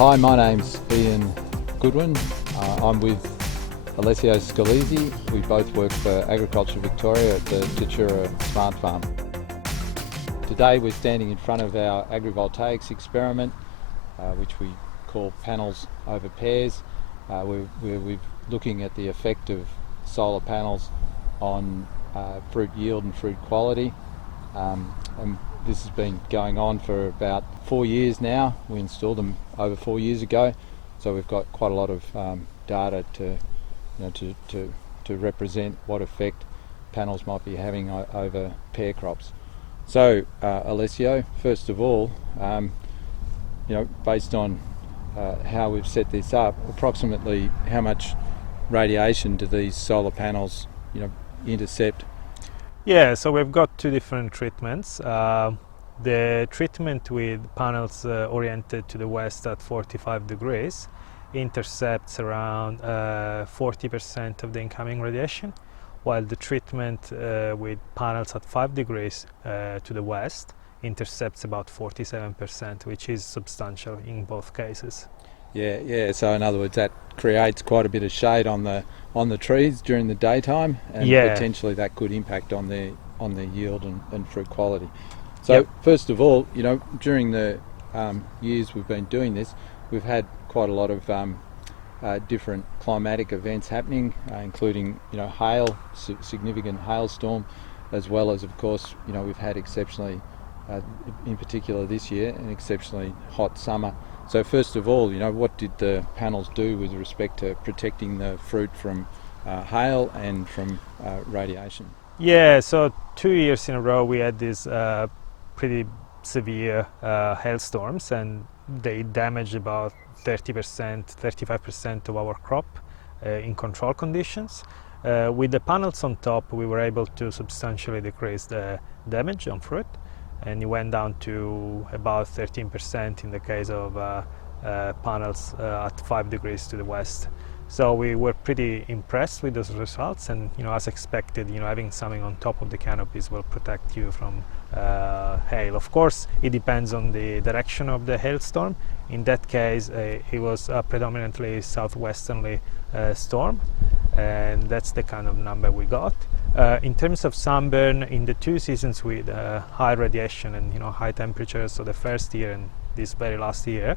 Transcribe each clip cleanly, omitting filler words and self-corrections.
Hi, my name's Ian Goodwin. I'm with Alessio Scalisi. We both work for Agriculture Victoria at the Tatura Smart Farm. Today we're standing in front of our agrivoltaics experiment, which we call panels over pears. We're looking at the effect of solar panels on fruit yield and fruit quality. And this has been going on for about 4 years now. We installed them over 4 years ago, so we've got quite a lot of data to represent what effect panels might be having over pear crops. So, Alessio, first of all, based on how we've set this up, approximately how much radiation do these solar panels, intercept? Yeah, so we've got two different treatments. The treatment with panels oriented to the west at 45 degrees intercepts around 40% of the incoming radiation, while the treatment with panels at 5 degrees to the west intercepts about 47%, which is substantial in both cases. Yeah. So in other words, that creates quite a bit of shade on the trees during the daytime, and potentially that could impact on their yield and fruit quality. So first of all, during the years we've been doing this, we've had quite a lot of different climatic events happening, including hail, significant hailstorm, as well as, of course, we've had exceptionally, in particular this year, an exceptionally hot summer. So first of all, what did the panels do with respect to protecting the fruit from hail and from radiation? Yeah, so 2 years in a row we had these pretty severe hailstorms, and they damaged about 30%, 35% of our crop in control conditions. With the panels on top, we were able to substantially decrease the damage on fruit, and it went down to about 13% in the case of panels at 5 degrees to the west. So we were pretty impressed with those results, and as expected, having something on top of the canopies will protect you from hail. Of course, it depends on the direction of the hailstorm. In that case, it was a predominantly southwesterly storm, and that's the kind of number we got. In terms of sunburn, in the 2 seasons with high radiation and high temperatures, so the first year and this very last year,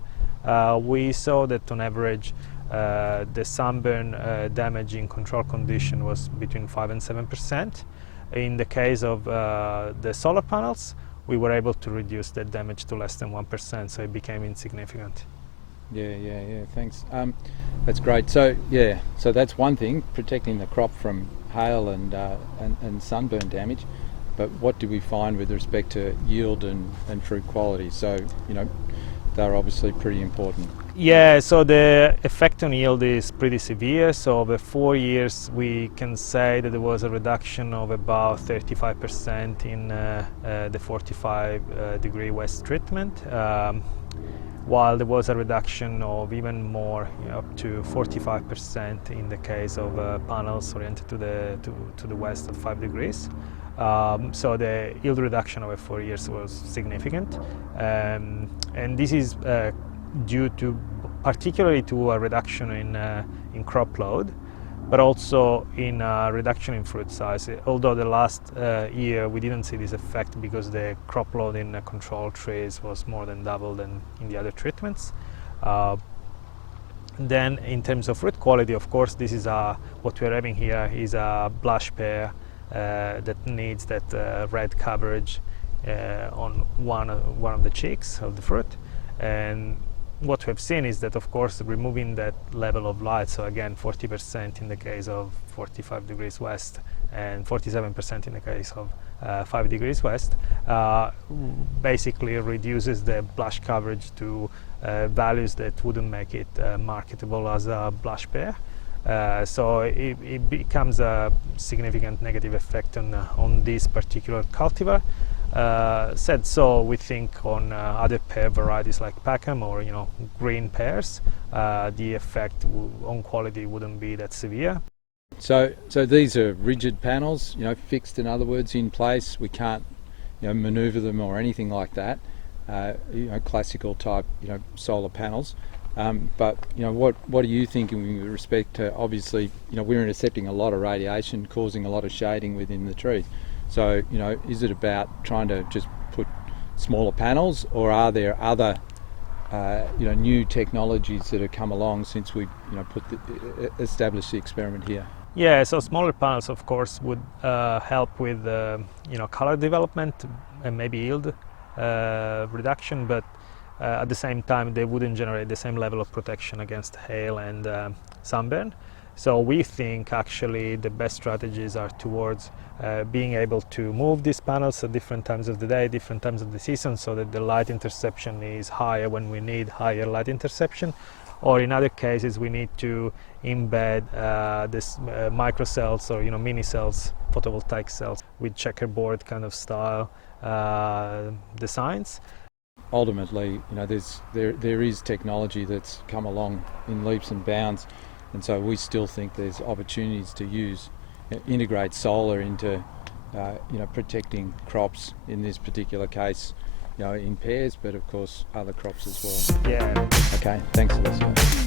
we saw that on average the sunburn damage in control condition was between 5 and 7%. In the case of the solar panels, we were able to reduce that damage to less than 1%, so it became insignificant. Yeah, thanks. That's great. So that's one thing, protecting the crop from hail and sunburn damage. But what do we find with respect to yield and fruit quality? So, they're obviously pretty important. Yeah, so the effect on yield is pretty severe. So over 4 years, we can say that there was a reduction of about 35% in the 45 degree west treatment, while there was a reduction of even more, up to 45% in the case of panels oriented to the west at 5 degrees. So the yield reduction over 4 years was significant, and this is due to particularly to a reduction in crop load, but also in a reduction in fruit size. Although the last year we didn't see this effect because the crop load in control trees was more than double than in the other treatments. Then in terms of fruit quality, of course, this is what we're having here is a blush pear that needs that red coverage on one of the cheeks of the fruit. And what we've seen is that, of course, removing that level of light, so again 40% in the case of 45 degrees west and 47% in the case of 5 degrees west, basically reduces the blush coverage to values that wouldn't make it marketable as a blush pear. So it becomes a significant negative effect on this particular cultivar. Said so, we think on other pear varieties like Peckham or green pears, the effect on quality wouldn't be that severe. So these are rigid panels, fixed, in other words, in place. We can't maneuver them or anything like that. Classical type solar panels. But what are you thinking with respect to, obviously, we're intercepting a lot of radiation, causing a lot of shading within the tree. So is it about trying to just put smaller panels, or are there other new technologies that have come along since we established the experiment here? Yeah, so smaller panels, of course, would help with color development and maybe yield reduction, but at the same time they wouldn't generate the same level of protection against hail and sunburn. So we think actually the best strategies are towards being able to move these panels at different times of the day, different times of the season, so that the light interception is higher when we need higher light interception. Or in other cases we need to embed this microcells or mini cells, photovoltaic cells with checkerboard kind of style designs. Ultimately, there is technology that's come along in leaps and bounds, and so we still think there's opportunities to integrate solar into protecting crops, in this particular case in pears, but of course other crops as well. Yeah. Okay, thanks for listening.